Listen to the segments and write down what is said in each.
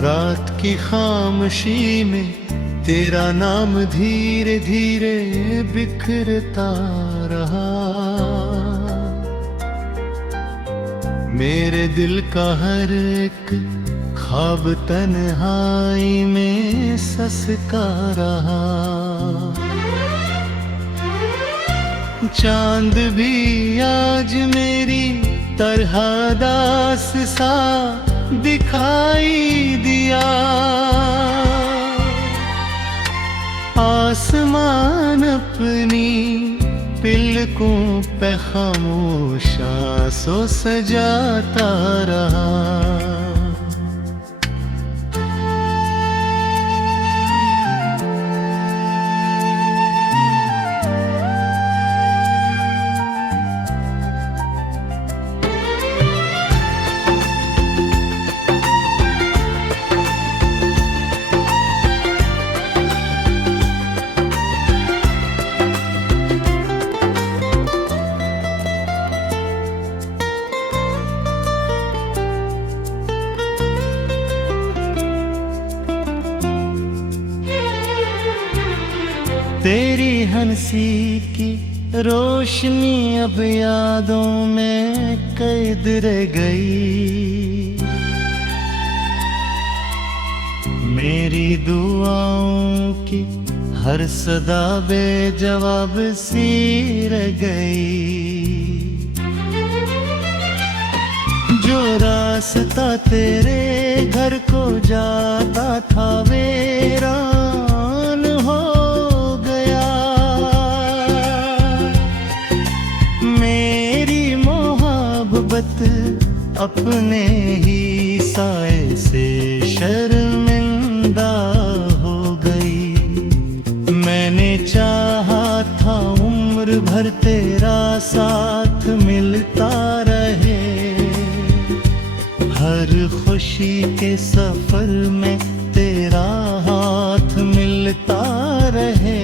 रात की खामोशी में तेरा नाम धीरे धीरे बिखरता रहा। मेरे दिल का हर एक ख्वाब तन्हाई में ससका रहा। चांद भी आज मेरी तरह दास सा दिखाई दिया। आसमान अपनी पिलकों पे खामोशा सो सजाता रहा। तेरी हंसी की रोशनी अब यादों में कैद रह गई। मेरी दुआओं की हर सदा बेजवाब सी रह गई। जो रास्ता तेरे घर को जाता था वीरान हो गया। मेरी मोहब्बत अपने ही साए से शर्मिंदा हो गई। मैंने चाहा था उम्र भर तेरा साथ मिलता रहे। हर खुशी के सफर में तेरा हाथ मिलता रहे।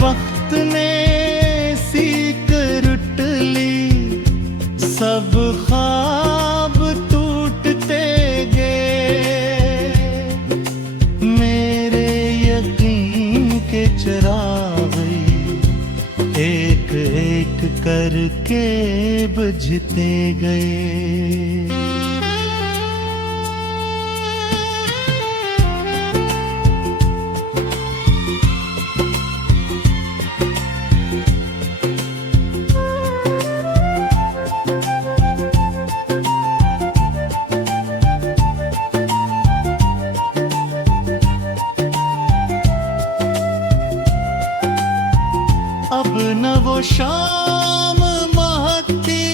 वक्त ने सीख रुट ली, सब ख्वाब टूटते गए। मेरे यकीन के चिराग एक एक करके बुझते गए। अब न वो शाम महकती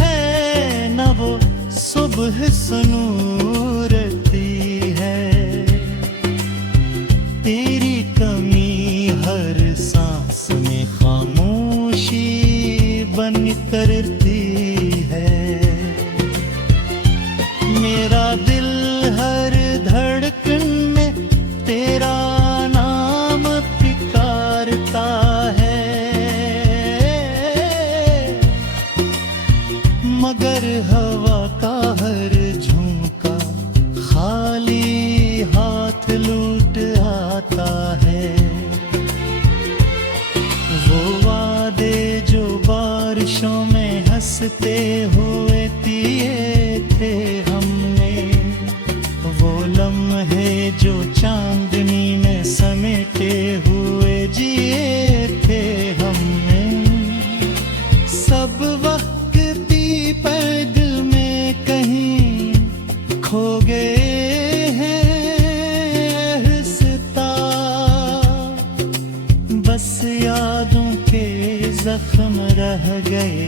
है, न वो सुबह सुनूरती है। तेरी कमी हर सांस में खामोशी बन करती है। मेरा दिल हर धड़कन में तेरा नाम पुकारता है। मगर हवा का हर झोंका खाली हाथ लूट आता है। वो वादे जो बारिशों में हंसते हुए दिए थे हमने, वो लम्हे जो चांदनी में समेटे हुए जिए थे हमने। सब वक्त पैदल में कहीं खो गए हैं रिश्ता। बस यादों के जख्म रह गए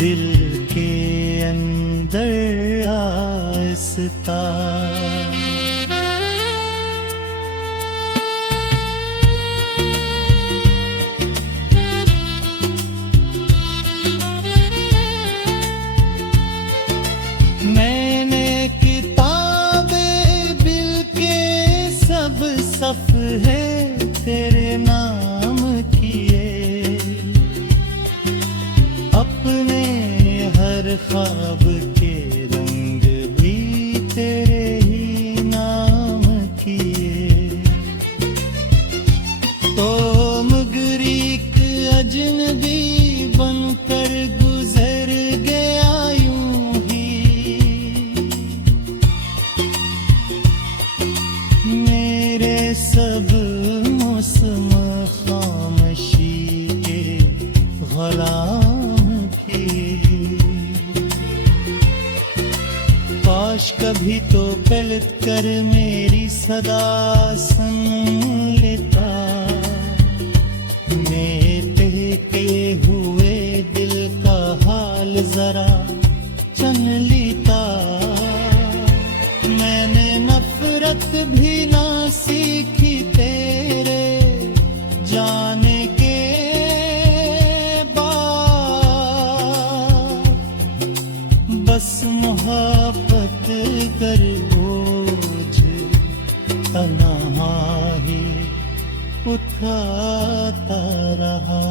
दिल के अंदर आहिस्ता। है तेरे नाम किए, अपने हर ख्वाब के रंग भी काश कभी तो पलट कर मेरी सदा सुन लेता, मेरे के हुए दिल का हाल जरा चन लेता। मैंने नफरत भी ना सीखी तेरे जाने के बाद, बस मोहब्बत कर बोझ तन्हाई उठाता रहा।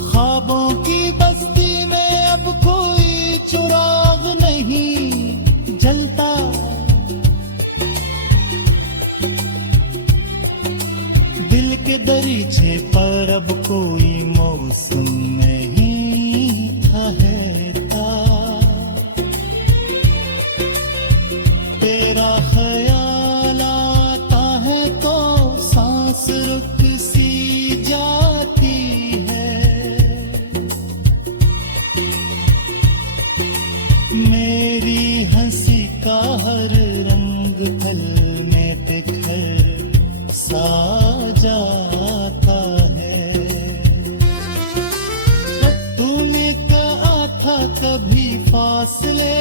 ख्वाबों की बस्ती में अब कोई चिराग नहीं जलता, दिल के दरीचे पर अब कोई मौसम नहीं ठहरता। तेरा ख्याल आता है तो सांस रुक सी जाती है, मेरी हंसी का हर रंग पल में बिखर सा जाता है। तूने कहा था कभी फासले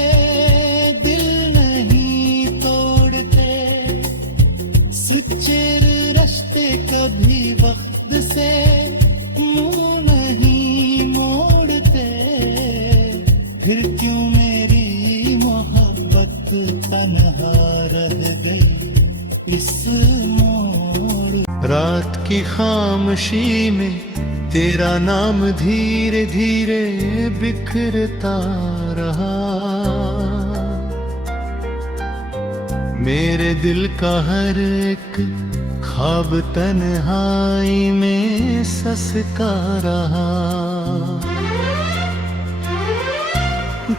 दिल नहीं तोड़ते, सच्चे रिश्ते कभी वक्त से मुंह नहीं मोड़ते, फिर क्यों मेरी मोहब्बत तन्हा रह गई इस मोड़। रात की खामोशी में तेरा नाम धीरे धीरे बिखरता रहा, मेरे दिल का हर एक ख्वाब तन्हाई में ससका रहा।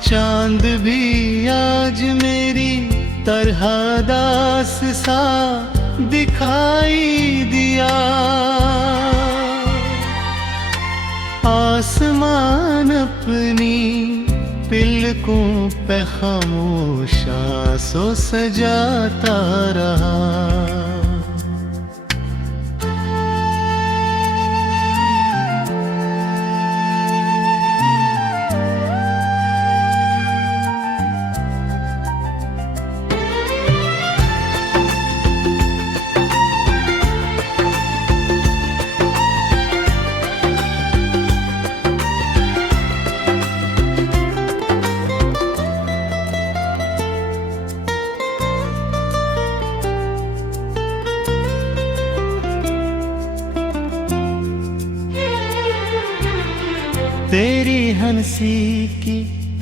चांद भी आज मेरी तरह दास सा दिखाई दिया, आसमान अपनी पिलकों पे खामोशा सो सजाता रहा। तेरी हंसी की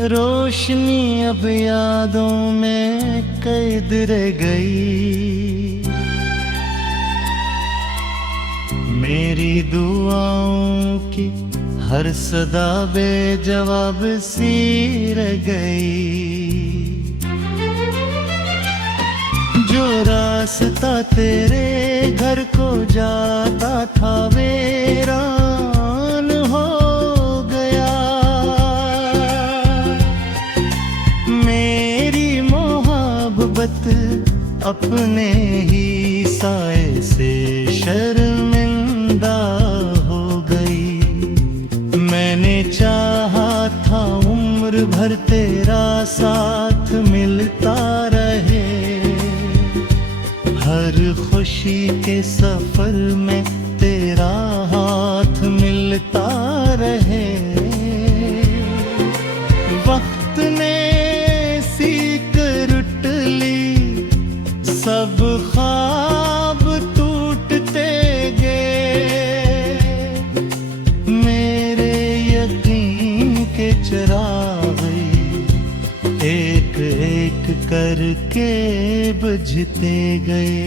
रोशनी अब यादों में कैद रह गई, मेरी दुआओं की हर सदा बेजवाब सी रह गई। जो रास्ता तेरे घर को जाता था वीरान हो गया, मेरी मोहब्बत अपने ही साए से शर्मिंदा हो गई। मैंने चाहा था उम्र भर तेरा साथ मिलता रहे, हर खुशी के सफर में तेरा हाथ मिलता रहे। वक्त ने सीख रुट ली, सब ख्वाब टूटते गए, मेरे यकीन के चिराग एक एक करके बुझते गए।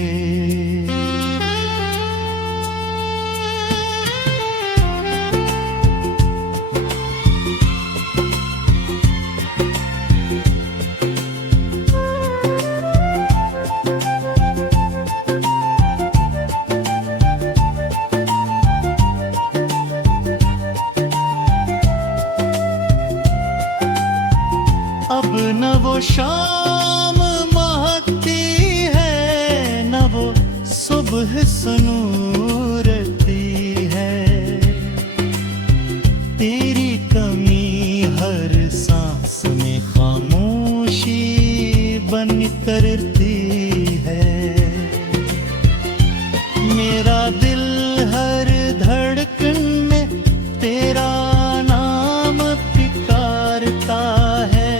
शाम महकती है, न वो सुबह सुनूरती है। तेरी कमी हर सांस में खामोशी बन करती है। मेरा दिल हर धड़कन में तेरा नाम पुकारता है,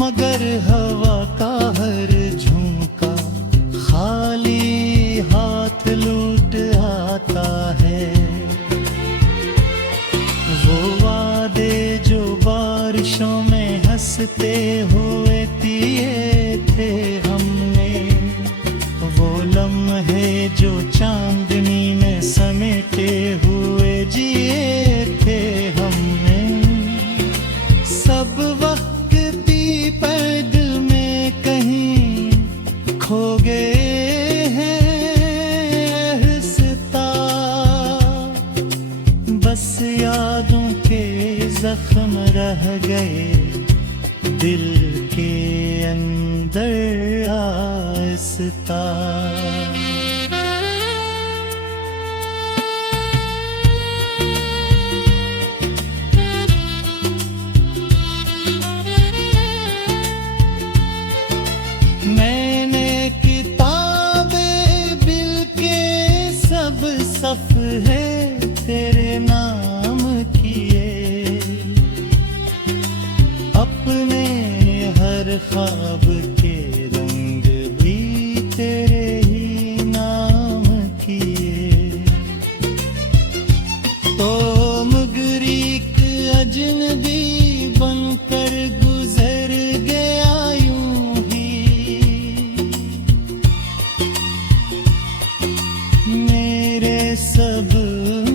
मगर हवा का हर झोंका खाली हाथ लूट आता है। वो वादे जो बारिशों में हंसते हुए दिए थे हमने, वो लम्हे जो चांदनी में समेटे हुए जिए थे हमने, सब वक्ती पैद में कहीं खो गए हैं एहसास। बस यादों के जख्म रह गए दिल के अंदर आहिस्ता। मैंने किताबें बिल के सब सफ़े तेरे नाम किए, अपने हर ख्वाब के रंग भी तेरे ही नाम किए। तो मगरीक अजनबी बनकर गुजर गया यूं ही, मेरे सब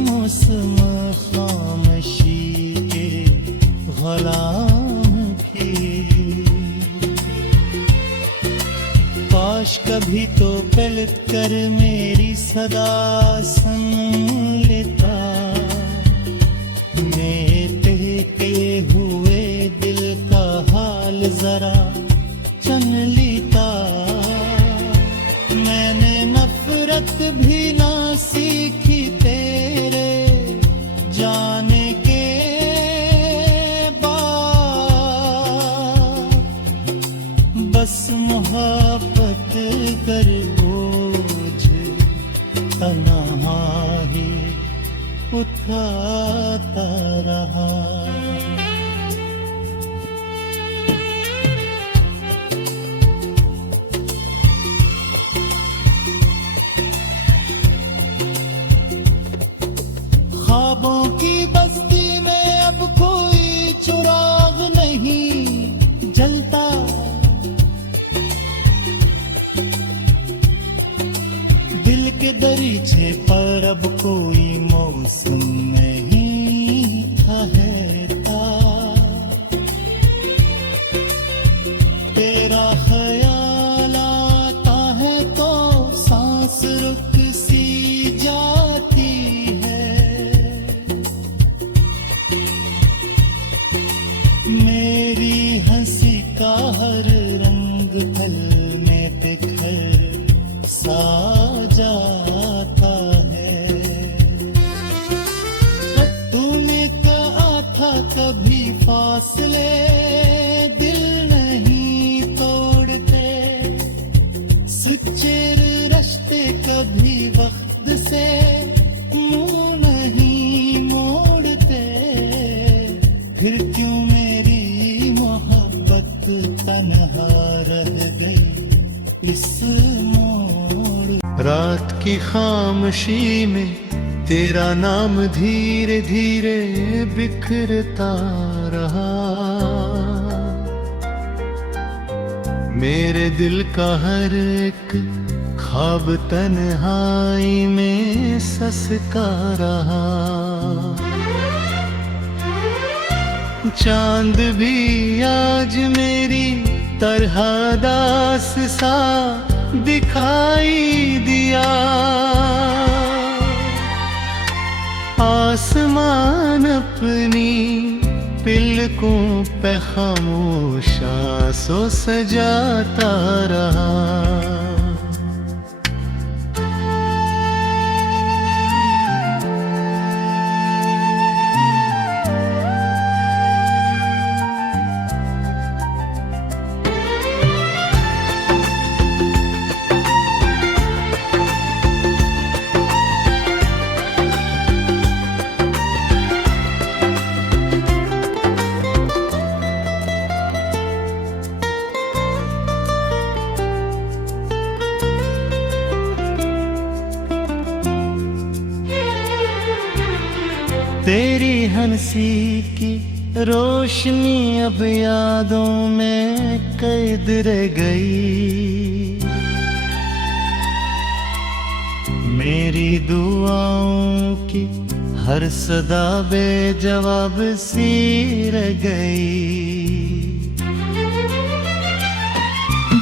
मौसम खामोशी के गुलाम की। काश कभी तो पलट कर मेरी सदा सुन लेता, मेरे के हुए दिल का हाल जरा चन लेता। मैंने नफरत भी ना सीखी तेरे जाने के बाद, बस मोहब्बत कर बोझ तन्हाई उठाता रहा। ख्वाबों की बस्ती में अब कोई चिराग नहीं जलता, दिल के दरीचे पर अब कोई मौसम नहीं ठहरता। तेरा ख्याल आता है तो सांस रुक सी जाती है, मेरी हंसी का हर रंग पल में बिखर सा जाता है। तूने कहा था कभी फासले दिल नहीं तोड़ते, सच्चे रिश्ते कभी वक्त से मुंह नहीं मोड़ते। फिर क्यों मेरी मोहब्बत तन्हा रह गई इस मोड़। रात की खामोशी में तेरा नाम धीरे धीरे बिखरता रहा, मेरे दिल का हर एक ख्वाब तन्हाई में ससका रहा। चांद भी आज मेरी तरह दास सा दिखाई दिया, आसमान अपनी पिलकों पे खामोश आंसू सजाता रहा। तेरी हंसी की रोशनी अब यादों में कैद रह गई। मेरी दुआओं की हर सदा बेजवाब सी रह गई।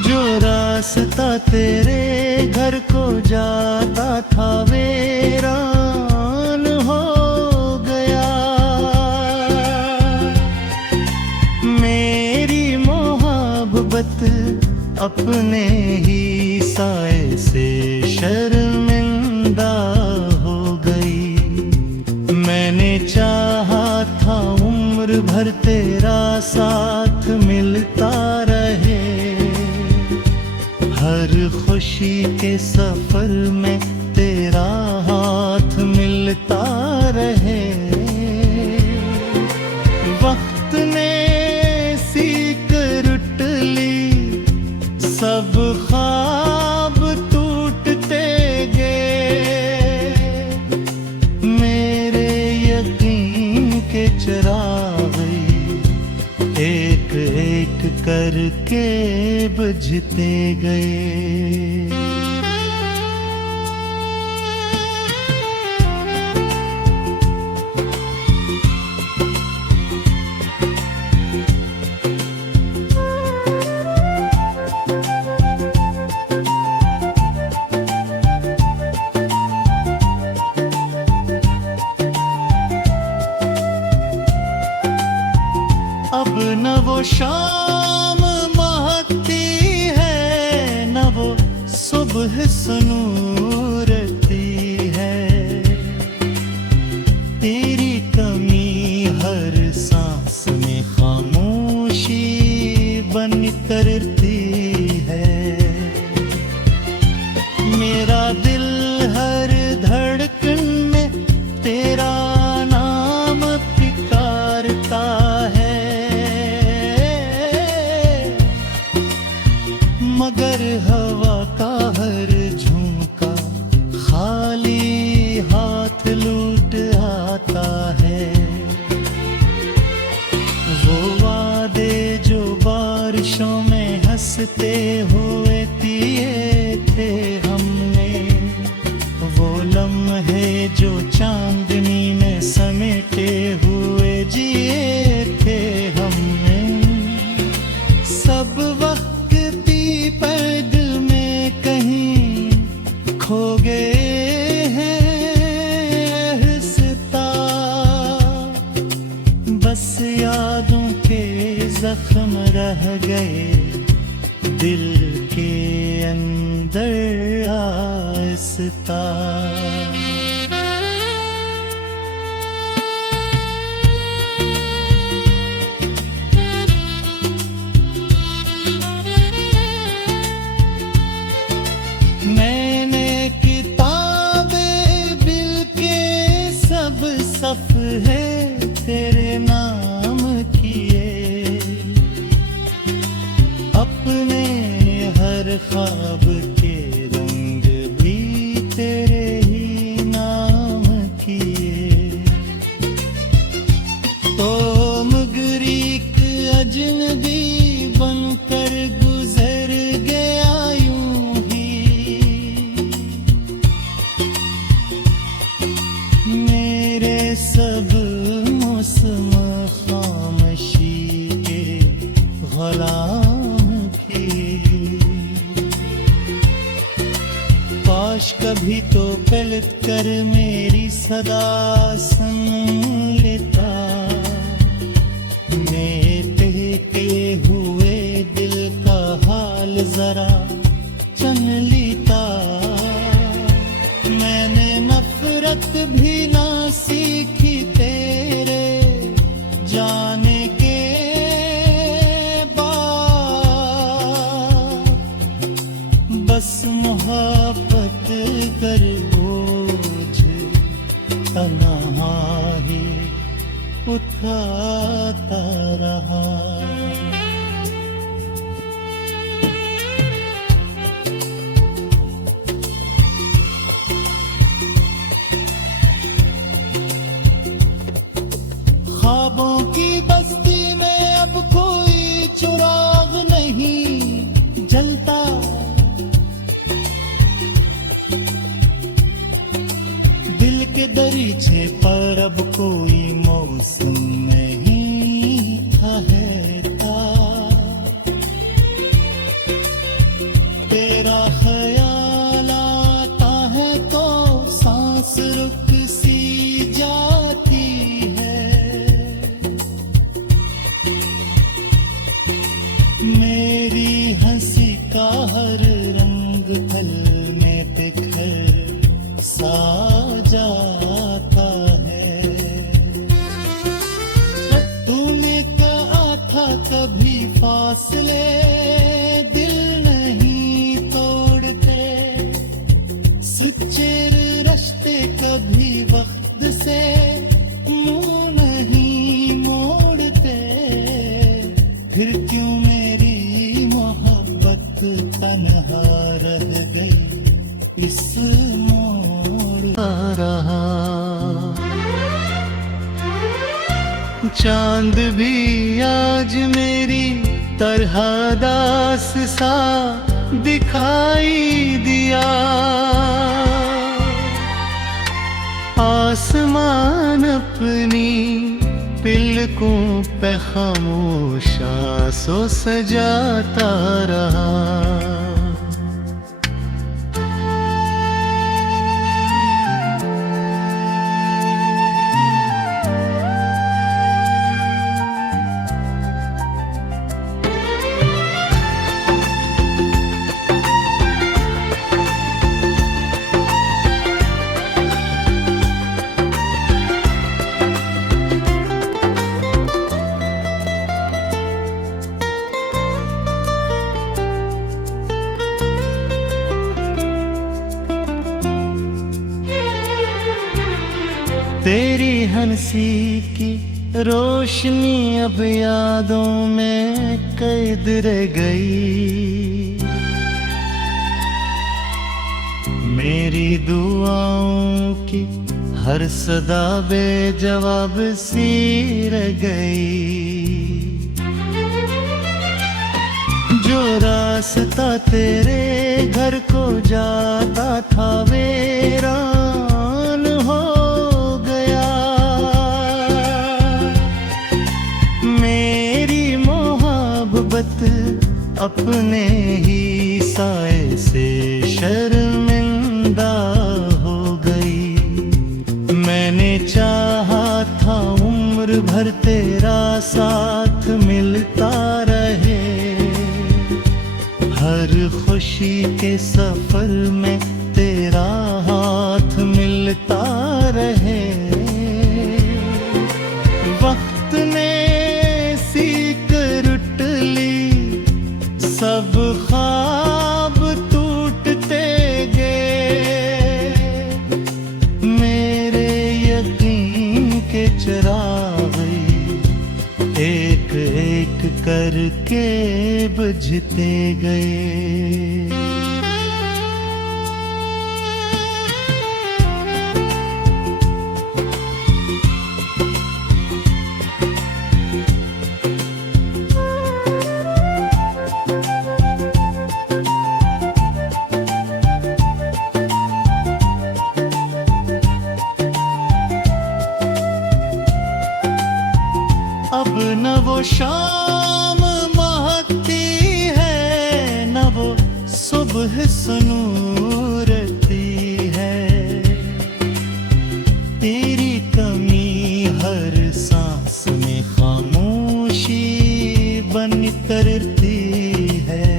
जो रास्ता तेरे घर को जाता था वीरान हो गया। मेरी मोहब्बत अपने ही साए से शर्मिंदा हो गई। मैंने चाहा था उम्र भर तेरा साथ मिलता रहे। हर खुशी के सफर में तेरा हाथ मिलता रहे। वक्त ने सीख रुट ली, सब ख्वाब टूटते गए। मेरे यकीन के चिराग एक एक करके बुझते गए। अब न वो शाम महकती है, न वो सुबह सनूरती है। तेरी कमी हर सांस में खामोशी बन करती है। मेरा दिल हर धड़कन में तेरा नाम पुकारता है। मगर हवा का हर झोंका खाली हाथ लूट आता है। वो वादे जो बारिशों में हंसते हुए दिए थे हमने, वो लम्हे जो चांदनी में समेटे हुए जिए थे हमने। सब वक्त पैदल में कहीं खो गए हैं रिश्ता। बस यादों के जख्म रह गए दिल के अंदर आहिस्ता। सफ है तेरे नाम किए, अपने हर ख्वाब के रंग भी तेरे ही नाम किए। तो मगर एक अजनबी बनकर गुजर गया यूं ही। मेरे सब मौसम खामोशी के गुलाम की। काश कभी तो पलट कर मेरी सदा सुन लेता। जरा चन लीता। मैंने नफरत भी ना सीखी तेरे जाने के बाद। बस मोहब्बत कर बोझ तन्हाई उठाता रहा। ख्वाबों की बस्ती में अब कोई चिराग नहीं जलता। दिल के दरीचे पर अब कोई मौसम नहीं ठहरता। तेरा ख्याल आता है तो सांस रुक सी जाती है। मेरी हंसी का हर रंग पल में बिखर सा जाता है। तूने कहा था कभी फासले दिल नहीं तोड़ते। सच्चे रिश्ते कभी वक्त से मुंह नहीं मोड़ते। फिर क्यों मेरी मोहब्बत तन्हा रह गई इस मोड़ रहा। चांद भी आज मेरी तरह दास सा दिखाई दिया। आसमान अपनी तिलकों पे खामोशा सो सजाता रहा। तेरी हंसी की रोशनी अब यादों में कैद रह गई। मेरी दुआओं की हर सदा बेजवाब सी रह गई। जो रास्ता तेरे घर को जाता था वीरान हो गया। मेरी मोहब्बत अपने ही साए से शर्मिंदा हो गई। मैंने चाहा था उम्र भर तेरा साथ मिलता रहे। हर खुशी के सफर में तेरा हाथ मिलता रहे। वक्त ने सीख रुट ली सब ख्वाब टूटते गए। मेरे यकीन के चिराग एक एक करके बुझते गए। अब न वो शाम महकती है, न वो सुबह सनूरती है। तेरी कमी हर सांस में खामोशी बन करती है।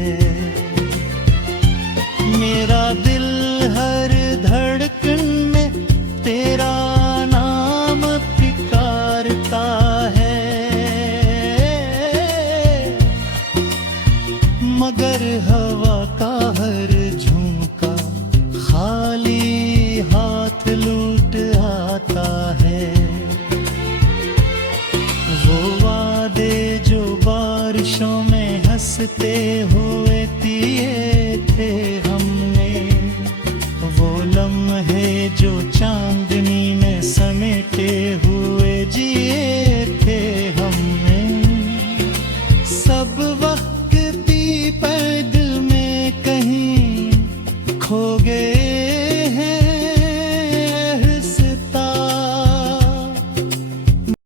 का हर झुमका खाली हाथ लूट आता है। वो वादे जो बारिशों में हंसते हुए दिए थे हमने, वो लम्हे जो चांदनी में समेटे हुए जिए